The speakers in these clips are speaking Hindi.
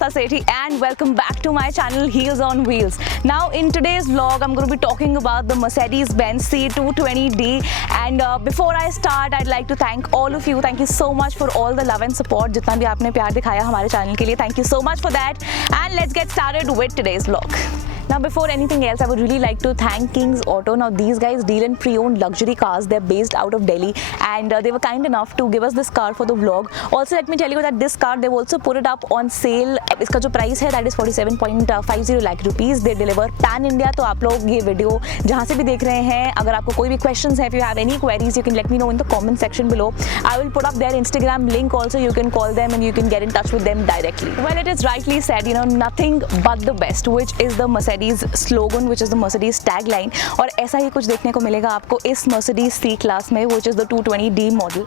Shasta Sethi and welcome back to my channel Heels on Wheels. Now in today's vlog I'm going to be talking about the Mercedes-Benz C220D and before I start I'd like to thank all of you. Thank you so much for all the love and support. जितना भी आपने प्यार दिखाया हमारे चैनल के लिए, thank you so much for that and let's get started with today's vlog. Now before anything else I would really like to thank King's Auto. Now these guys deal in pre-owned luxury cars. They're based out of Delhi and they were kind enough to give us this car for the vlog. Also let me tell you that this car they've also put it up on sale. इसका जो प्राइस है that is 47.50 lakh rupees. They deliver pan India. तो आप लोग ये वीडियो जहाँ से भी देख रहे हैं, अगर आपको कोई भी questions है, if you have any queries you can let me know in the comment section below. I will put up their Instagram link also. You can call them and you can get in touch with them directly. Well, it is rightly said, you know, nothing but the best, which is the Mercedes slogan, which is the Mercedes tagline. और ऐसा ही कुछ देखने को मिलेगा आपको इस Mercedes C class में, which is the 220D model.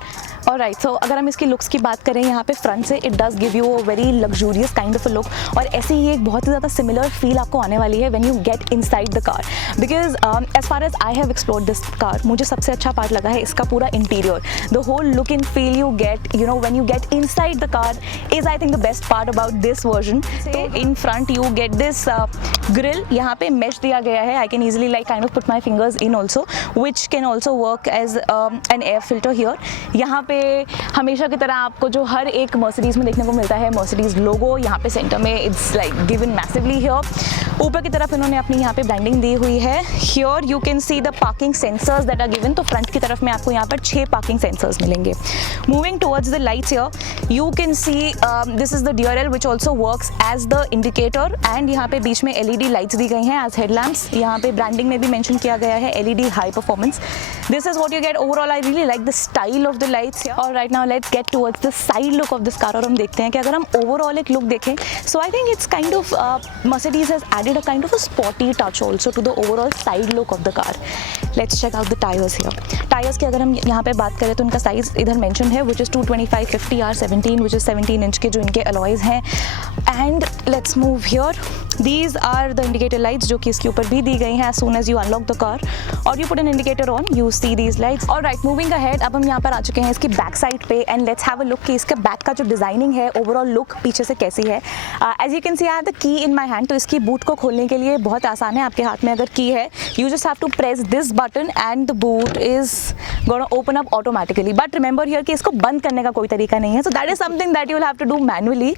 Alright, so अगर हम इसकी लुक्स की बात करें यहाँ पे फ्रंट से, it does give you a very luxurious kind of a look और ऐसे ही एक बहुत ही ज़्यादा सिमिलर फील आपको आने वाली है when you get inside the car. Because as far as I have explored this car, मुझे सबसे अच्छा पार्ट लगा है इसका पूरा interior. The whole look and feel you get, you know, when you get inside the car is I think the best part about this version. तो in front you get this grill, यहाँ पे मेश दिया गया है. I can easily like kind of put my fingers in also, which can also work as an air filter here. यहाँ पे हमेशा की तरह आपको जो हर एक मर्सिडीज में देखने को मिलता है मर्सिडीज लोगो यहाँ पे सेंटर में, it's like given massively here. ऊपर की तरफ इन्होंने अपनी यहाँ पे ब्रांडिंग दी हुई है. Here you can see the parking sensors that are given. तो फ्रंट की तरफ में आपको यहाँ पर 6 पार्किंग सेंसर्स मिलेंगे. Moving towards the lights here you can see this is the DRL which also works as the indicator and यहाँ पे बीच में LED लाइट्स दी गई हैं एज हेडलैम्प्स. यहाँ पे ब्रांडिंग में भी मेंशन किया गया है LED high performance. This is what you get. Overall I really like the style of the lights. और right now let's get towards the side look of this car और हम देखते हैं कि अगर हम ओवरऑल एक लुक देखें, so I think it's kind of Mercedes has added a kind of a sporty touch also to the overall side look of the car. Let's check out the tires here. Tires की अगर हम यहाँ पे बात करें तो इनका साइज इधर मेंशन है, which is 225/50 R17, which is 17 inch के जो इनके अलॉयज हैं. And let's move here. These are the indicator lights जो कि इसके ऊपर भी दी गई हैं. As soon as you unlock the car or you put an indicator on, you see these lights. Alright, moving ahead, अब हम यहाँ पर आ चुके हैं इसकी बैक साइड पे and let's have a look कि इसका बैक का जो डिजाइनिंग है, ओवरऑल लुक पीछे से कैसी है. As you can see, I have the key in my hand. तो इसकी बूट को खोलने के लिए बहुत आसान है. आपके हाथ में अगर की है, you just have to press this button and the boot is gonna open up automatically. But remember here कि इसको बंद करने का कोई तरीका नहीं है. So that is something that you will have to do manually.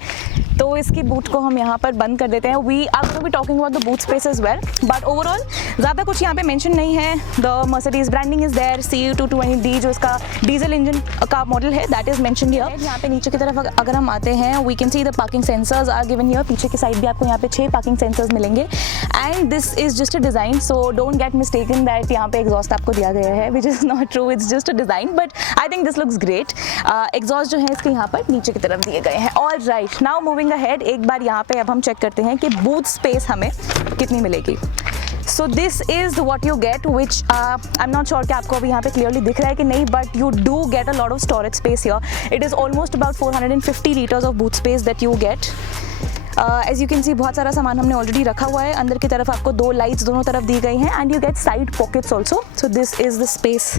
तो इसकी बूट को हम यहाँ पर बंद कर देते हैं. We are going to be talking about the boot space as well, but overall ज़्यादा कुछ यहाँ पे मेंशन नहीं है. The Mercedes branding is there. C220D जो इसका डीजल इंजन का मॉडल है, दैट इज मेंशन हियर. यहाँ पे नीचे की तरफ अगर हम आते हैं, we can see the parking sensors are given here. पीछे की साइड भी आपको यहाँ पे 6 पार्किंग सेंसर्स मिलेंगे and this is just a design. So don't get mistaken that यहाँ पे एग्जॉस्ट आपको दिया गया है, which is not true. It's just a design, but I think this looks great. Exhaust जो है इसके यहाँ पर नीचे की तरफ दिए गए हैं. All right, now moving ahead, एक बार यहाँ पे अब हम चेक करते हैं कि बूट स्पेस हमें कितनी मिलेगी. So this is what you get, which I'm not sure कि आपको अभी यहाँ पे clearly दिख रहा है कि नहीं, but you do get a lot of storage space here. It is almost about 450 liters of boot space that you get. As you can see, बहुत सारा सामान हमने ऑलरेडी रखा हुआ है. अंदर की तरफ आपको 2 लाइट्स दोनों तरफ दी गई हैं and you get side pockets also. So this is the space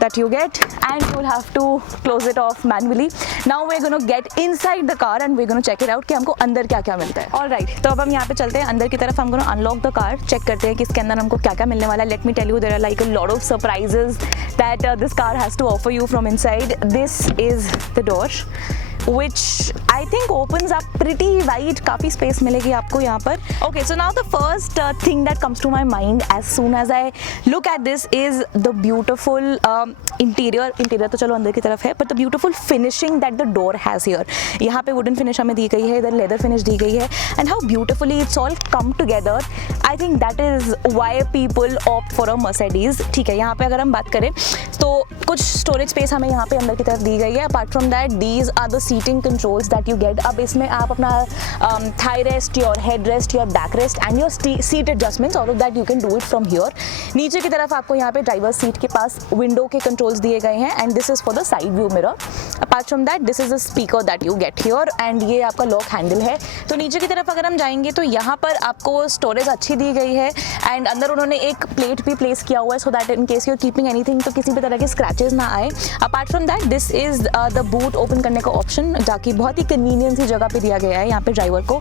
that you get and you will have to close it off manually. Now we are gonna get inside the car and we are gonna check it out कि हमको अंदर क्या क्या मिलता है. ऑलराइट, तो अब हम यहाँ पे चलते हैं अंदर की तरफ. हम gonna unlock the car, check करते हैं कि इसके अंदर हमको क्या क्या मिलने वाला है. Let me tell you, there are like a lot of surprises that this car has to offer you from inside. This is the door which I think opens up pretty wide. काफ़ी space मिलेगी आपको यहाँ पर. Okay, so now the first thing that comes to my mind as soon as I look at this is the beautiful interior. Interior तो चलो अंदर की तरफ है, but the beautiful finishing that the door has here. यहाँ पे wooden finish हमें दी गई है, इधर leather finish दी गई है and how beautifully it's all come together. I think that is why people opt for a Mercedes. ठीक है, यहाँ पे अगर हम बात करें तो कुछ storage space हमें यहाँ पे अंदर की तरफ दी गई है. Apart from that, these are the seating controls that you get. अब इसमें आप अपना thigh rest, your head rest, your back rest and your seat adjustments, all of that you can do it from here. नीचे की तरफ आपको यहाँ पे ड्राइवर सीट के पास विंडो के कंट्रोल्स दिए गए हैं and this is for the side view mirror. Apart from that, this is a speaker that you get here and ये आपका लॉक हैंडल है. तो नीचे की तरफ अगर हम जाएंगे तो यहाँ पर आपको स्टोरेज अच्छी दी गई है एंड अंदर उन्होंने एक प्लेट भी प्लेस किया हुआ है so that in case you are keeping anything तो किसी भी तरह के स्क्रैचेस ना आए. Apart from that, this is the boot open करने का ऑप्शन, जाकि बहुत ही कन्वीनियंस ही जगह पे दिया गया है यहाँ पे ड्राइवर को.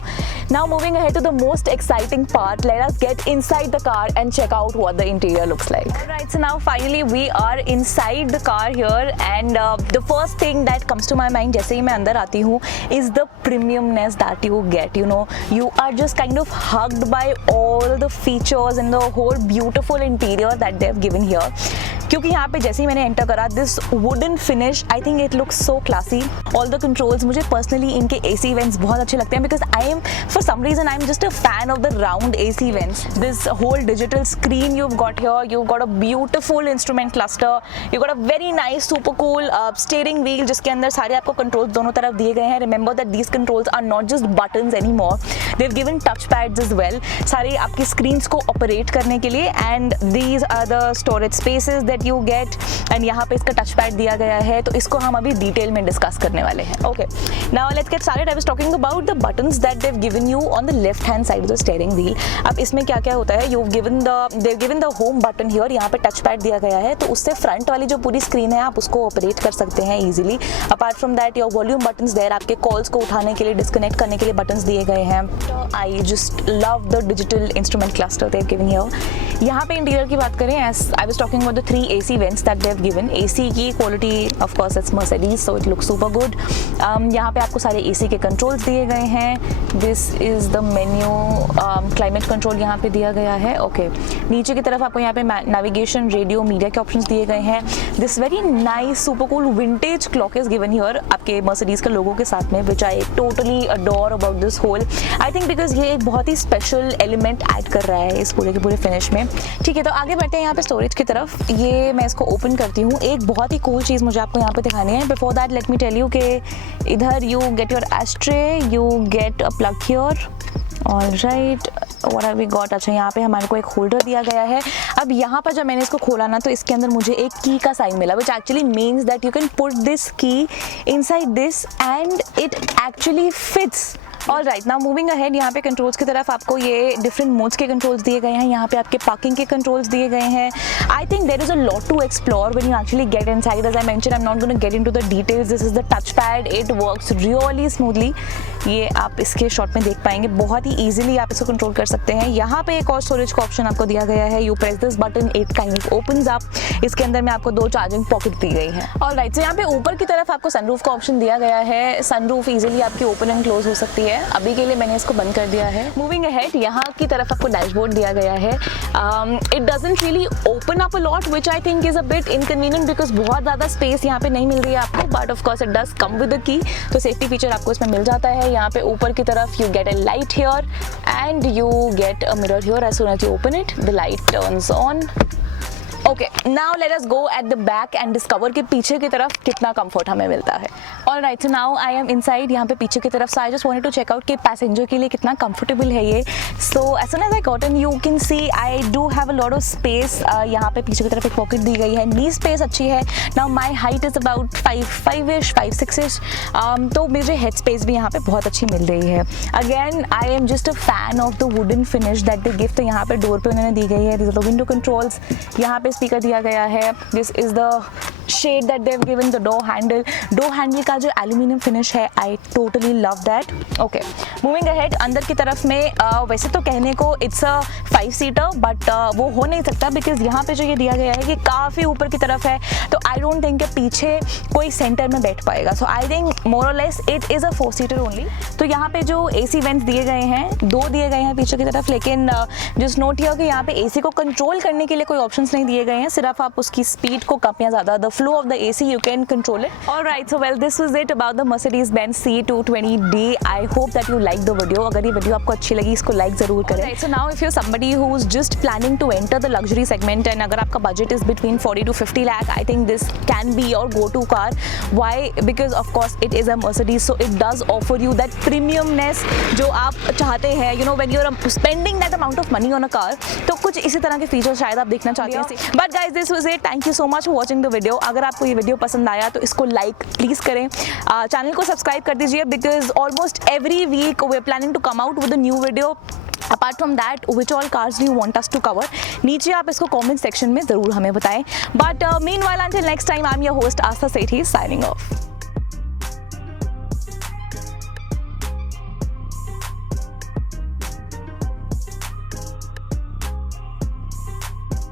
Now moving ahead to the most exciting part, let us get inside the car and check out what the interior looks like. Alright, so now finally we are inside the car here and the first thing that comes to my mind जैसे ही मैं अंदर आती हूँ is the premiumness that you get. You know, you are just kind of hugged by all the features and the whole beautiful interior that they have given here. क्योंकि यहाँ पे जैसे ही मैंने एंटर करा, this wooden finish, I think it looks so classy. All the controls, मुझे पर्सनली इनके AC वेंट्स बहुत अच्छे लगते हैं because I am for some reason I am just a fan of the round AC vents. This whole digital screen you've got here, you've got a beautiful instrument cluster, you've got a very nice super cool steering wheel जिसके अंदर सारे आपको कंट्रोल्स दोनों तरफ दिए गए हैं. Remember that these controls are not just buttons anymore, they've given touch pads as well, सारी आपकी स्क्रीन्स को ऑपरेट करने के लिए. And these are the storage spaces that you get, and यहाँ पे इसका टच पैड दिया गया है, तो इसको हम अभी डिटेल में डिस्कस करने वाले हैं. Okay, now let's get started. I was talking about the buttons that they have given you on the left hand side of the steering wheel. अब इसमें क्या क्या होता है, दे have given the home button here, यहाँ पे टच पैड दिया गया है, तो उससे फ्रंट वाली जो पूरी स्क्रीन है आप उसको ऑपरेट कर सकते हैं easily. Apart from that your volume buttons there, आपके कॉल्स को उठाने के लिए, डिस्कनेक्ट करने के लिए बटन्स दिए गए हैं. I just love the digital instrument cluster they have given here. यहाँ पे इंटीरियर की बात करें, as I was talking about the 3 AC vents that they have given. AC की quality of course it's Mercedes, so it looks super good. यहाँ पे आपको सारे AC के कंट्रोल्स दिए गए हैं. This is the menu, climate control यहाँ पे दिया गया है. ओके, नीचे की तरफ आपको यहाँ पे नेविगेशन, रेडियो, मीडिया के ऑप्शंस दिए गए हैं. This very nice super cool vintage clock is given here आपके मर्सिडीज के लोगों के साथ में, which I totally adore about this whole. I think because ये एक बहुत ही स्पेशल एलिमेंट ऐड कर रहा है इस पूरे के पूरे फिनिश में. ठीक है, तो आगे बढ़ते हैं यहाँ पे स्टोरेज की तरफ. ये मैं इसको ओपन करती हूँ. एक बहुत ही कूल चीज़ मुझे आपको यहाँ पे दिखानी है. Before that let me tell you कि इधर you get your ashtray, you get a plug here. Alright, what have we got. अच्छा, यहाँ पे हमारे को एक होल्डर दिया गया है. अब यहाँ पर जब मैंने इसको खोला ना, तो इसके अंदर मुझे एक की का साइन मिला, which actually means that you can put this key inside this and it actually fits. All right, now moving ahead, यहाँ पे कंट्रोल्स की तरफ आपको ये डिफरेंट मोड्स के कंट्रोल्स दिए गए हैं. यहाँ पे आपके पार्किंग के कंट्रोल्स दिए गए हैं. I think there is a lot to explore when you actually get inside. As I mention, I am not gonna get into the details. This is the touch pad, it works really smoothly. ये आप इसके शॉट में देख पाएंगे, बहुत ही ईजिली आप इसको कंट्रोल कर सकते हैं. यहाँ पे एक और स्टोरेज का ऑप्शन आपको दिया गया है. You press this button, it kind of opens up. इसके अंदर में आपको 2 चार्जिंग पॉकेट दी गई है. ऑल राइट, सो यहाँ पे ऊपर की तरफ आपको सनरूफ का ऑप्शन दिया गया है. सनरूफ ईजिली आपकी ओपन एंड क्लोज हो सकती है. अभी के लिए मैंने इसको बंद कर दिया है. मूविंग अहेड, यहाँ की तरफ आपको डैशबोर्ड दिया गया है. It doesn't really open up a lot, which I think is a bit inconvenient because बहुत ज़्यादा स्पेस यहाँ पे नहीं मिल रही है आपको. But of course it does come with the key, तो सेफ्टी फीचर आपको इसमें मिल जाता है. यहाँ पे ऊपर की तरफ you get a light here and you get a mirror here. As soon as you open it, the light turns on. Okay, now let us go at the back and discover कि पीछे की तरफ कितना कंफर्ट हमें मिलता है. All right, so now I am inside, यहाँ पे पीछे की तरफ. So I just wanted to check out कि पैसेंजर के लिए कितना कंफर्टेबल है ये. So as soon as I got in, you can see I do have a lot of space. यहाँ पे पीछे की तरफ एक पॉकेट दी गई है. नी स्पेस अच्छी है. Now my height is about 5'5" 5'6" तो मुझे हेड स्पेस भी यहाँ पे बहुत अच्छी मिल रही है. Again I am just a fan of the wooden finish that the gift यहाँ पे डोर पे उन्होंने दी गई है. दिस द विंडो कंट्रोल्स, यहाँ पे स्पीकर दिया गया है. This is the shade that they have given. The door handle का जो एल्यूमिनियम फिनिश है, I totally love that. Okay, moving ahead, अंदर की तरफ में वैसे तो कहने को इट्स अ 5 सीटर, बट वो हो नहीं सकता बिकॉज यहाँ पे जो ये दिया गया है कि काफ़ी ऊपर की तरफ है, तो आई डोंट थिंक कि पीछे कोई सेंटर में बैठ पाएगा. सो आई थिंक मोर और less it is a 4 seater only. तो यहाँ पे जो AC वेंट्स दिए गए हैं, 2 दिए गए हैं पीछे की तरफ, लेकिन जस्ट नोट हियर कि यहाँ पे AC को कंट्रोल करने के लिए कोई ऑप्शंस नहीं दिए गए हैं. सिर्फ आप उसकी स्पीड को कम या ज़्यादा, the flow of the AC you can control it. All right, so well this was it about the Mercedes-Benz C220D. I hope that you liked the video. अगर ये वीडियो आपको अच्छी लगी, इसको लाइक जरूर करें. Alright, so now if you're somebody who's just planning to enter the luxury segment and अगर आपका budget is between 40 to 50 lakh, I think this can be your go-to car. Why? Because of course it is a Mercedes, so it does offer you that premiumness जो आप चाहते हैं. You know, when you're spending that amount of money on a car, तो कुछ इसी तरह के फीचर शायद आप देखना चाहते हैं. But guys, this was it. Thank you so much for watching the video. अगर आपको ये वीडियो पसंद आया तो इसको लाइक प्लीज़ करें. चैनल को सब्सक्राइब कर दीजिए because almost every week we are planning to come out with a new video. Apart from that, which all cars do you want us to cover, नीचे आप इसको कमेंट सेक्शन में ज़रूर हमें बताएं. But meanwhile, until next time, I am your host Aastha Sethi, signing of.